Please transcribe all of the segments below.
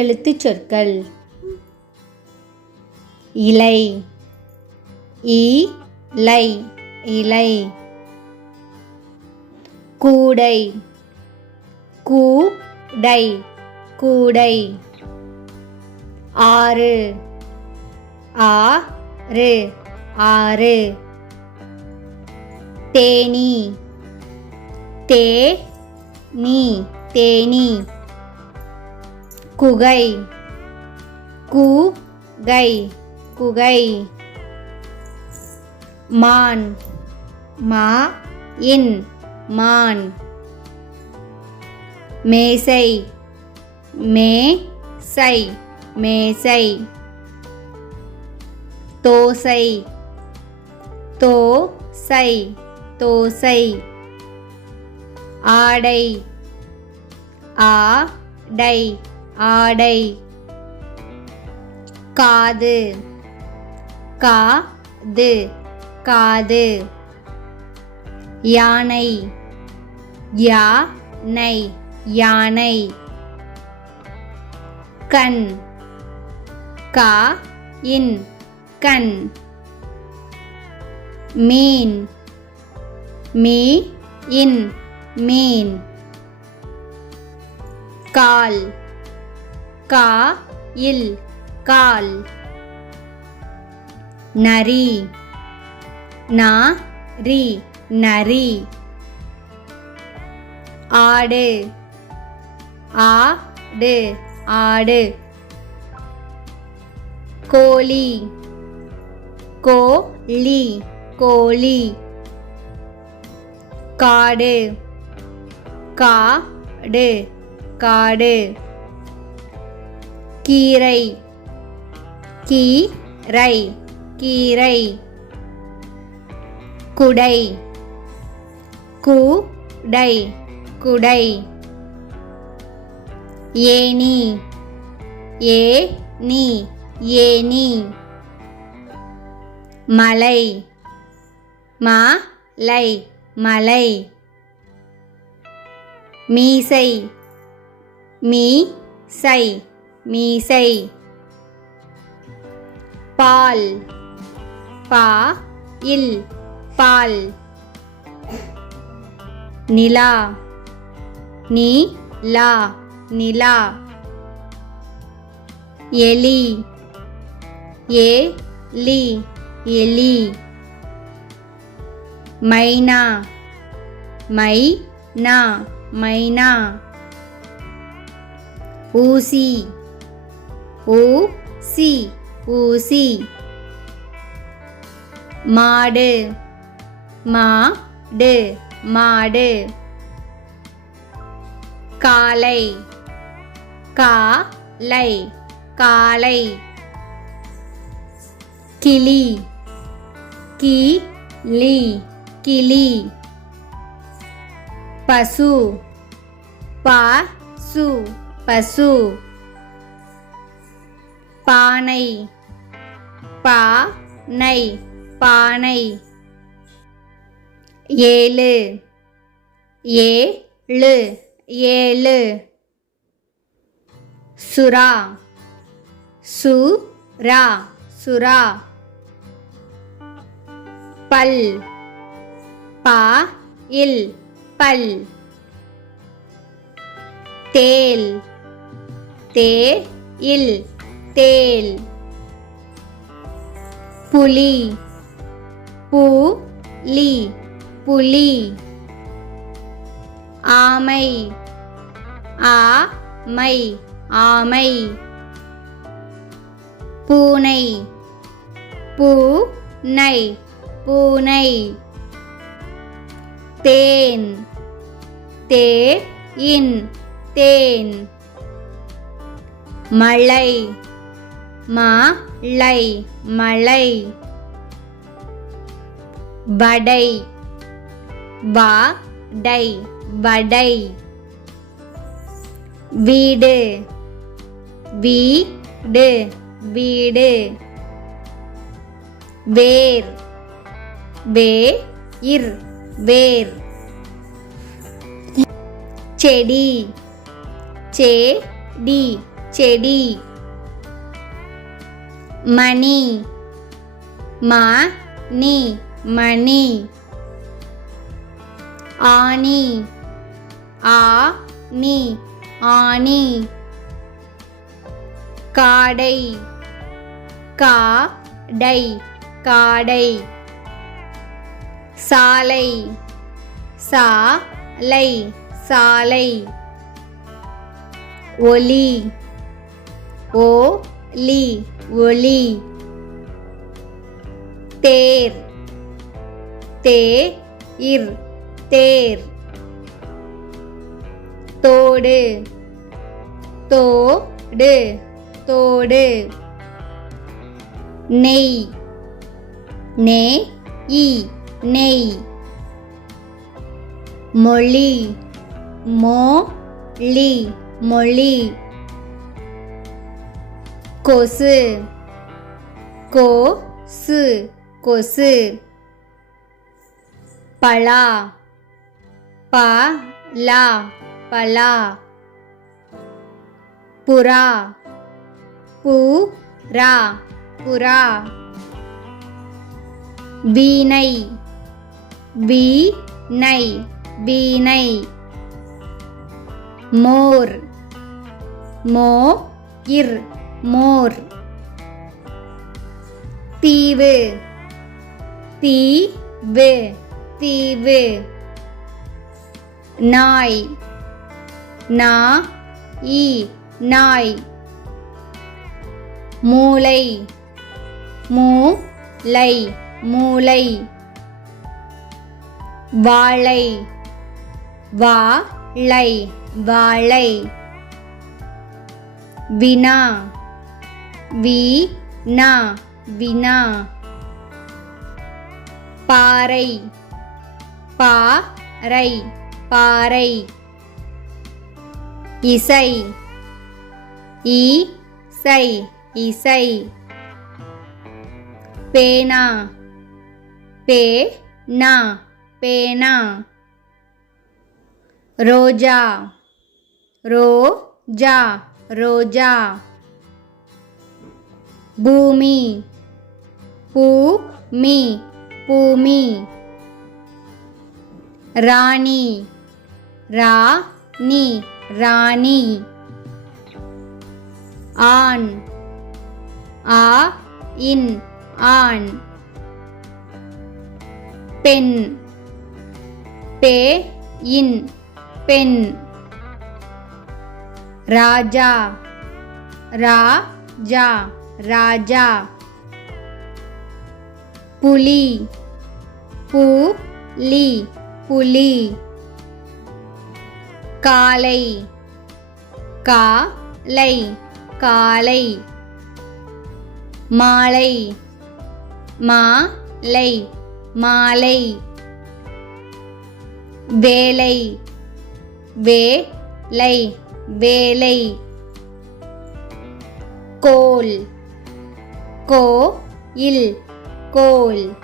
ஈரெழுத்து சொற்கள். இலை. இ லை இலை. கூடை. கூடை. கூடை. ஆறு. ஆறு. ஆறு. தேனி. தே நீ தேனி. குகை. குகை. குகை. மான். மா. இன். மான். மேசை. மே சை மேசை. தோசை. தோ சை தோசை. ஆடை. ஆடை. ஆடை. காது. காது காது. யானை. யானை யானை. கண். கா இன். கண். மீன். மீ இன். மீன். கால். கா இல் கால். நரி. நா ரி. நரி. ஆடு. ஆடு. ஆடு. கோழி. கோழி. கோழி. காடு. காடு. காடு. கீரை. கீரை கீரை. குடை. குடை குடை. ஏனி ஏ நீ ஏனி மலை. மலை மலை. மீசை. மீசை. மீசை. பால். பா இல் பால். நிலா. நீ லா நிலா. எலி. ஏ லி எலி. மைனா. மை நா மைனா. ஊசி. ஊசி ஊசி. மாடு மாடு மாடு. காலை காலை காலை. கிளி கிளி கிளி. பசு பசு பசு. பானை. பானை பானை. ஏழு. ஏழு ஏழு. சுறா. சுரா சுறா. பல். பா இல் பல். தேல். தே இல். தேல். புலி. பூ லி புலி. ஆமை. ஆ மை ஆமை. பூனை. பூனை. பூனை. தேன். தே இன் தேன். மழை. மாலை மலை வடை வாடை வடை வீடு வீடு வீடு வேர் வே இர் வேர். செடி செடி செடி. மணி. மா நீ மணி. ஆணி. ஆ நீ ஆணி. காடை. காடை காடை. சாலை. சாலை சாலை. ஒலி. லி ஒளி தேர். தே இர். தேர். தோடு. தோடு. தோடு. நெய். நே இ நெய். மொழி. மொழி மொழி. கொசு. கோசு. கொசு. பலா. ப லா பலா. புறா. பூ ரா புறா. வீணை. வீணை. வீணை. மோர். மோ இர். மோர். தீவு. தீவு. தீவு. நாய். நா இ நாய். மூளை. மூளை மூளை. வாழை. வாழை வாழை. வினா. வீணா வினா. பாறை பாறை பாறை. இசை இசை இசை. பேனா பேனா பேனா. ரோஜா ரோஜா ரோஜா. பூமி பூமி பூமி ராணி ராணி ராணி ஆண் ஆ இன் ஆண் பெண் பே இன் பெண் ராஜா ராஜா ராஜா. புலி. புலி. புலி. காலை. காலை. காலை. மாலை. மாலை. மாலை. வேலை. வேலை. வேலை. கோல். கோ இல் கோல்.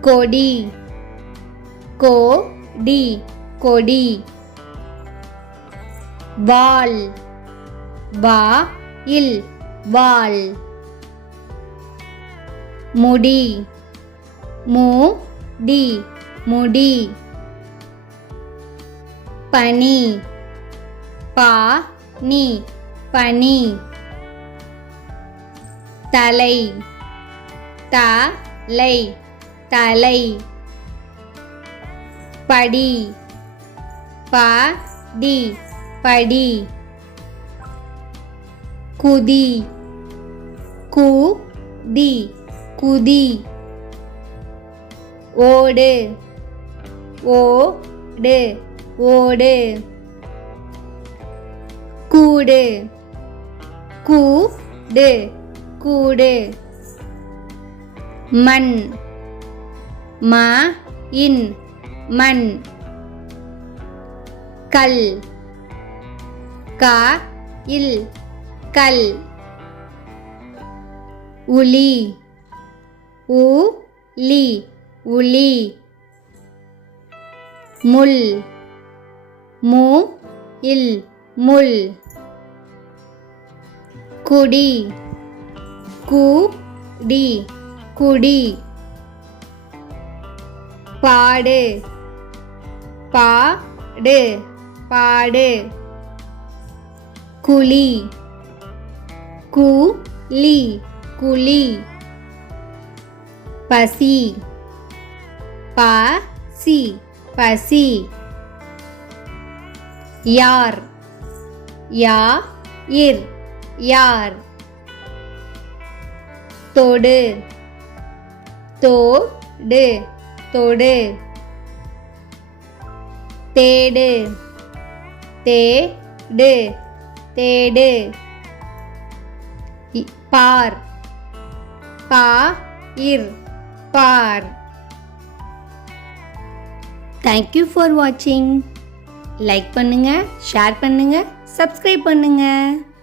கொடி. கோ டி கொடி. வால். வா இல் வால். முடி. மு டி முடி. பனி. பா நீ பனி. தலை. தலை தலை. படி. படி படி. குதி. குதி குதி. ஓடு. ஓடு ஓடு. கூடு. கூடு கூடு. மண். மா இன் மண். கல். கா இல் கல். உளி. உ லி உளி. முள். மு இல் முள். குடி. கூடி குடி. பாடு. பாடு. பாடு. குழி. குழி. குழி. பசி. பசி. பசி. யார்? யா இர். யார்? தொடு. தோடு. தொடு. தேடு. தேடு. தேடு. இ- பார். பா இர். பார். தேங்க்யூ ஃபார் வாட்சிங் லைக் பண்ணுங்கள் ஷேர் பண்ணுங்கள் சப்ஸ்கிரைப் பண்ணுங்கள்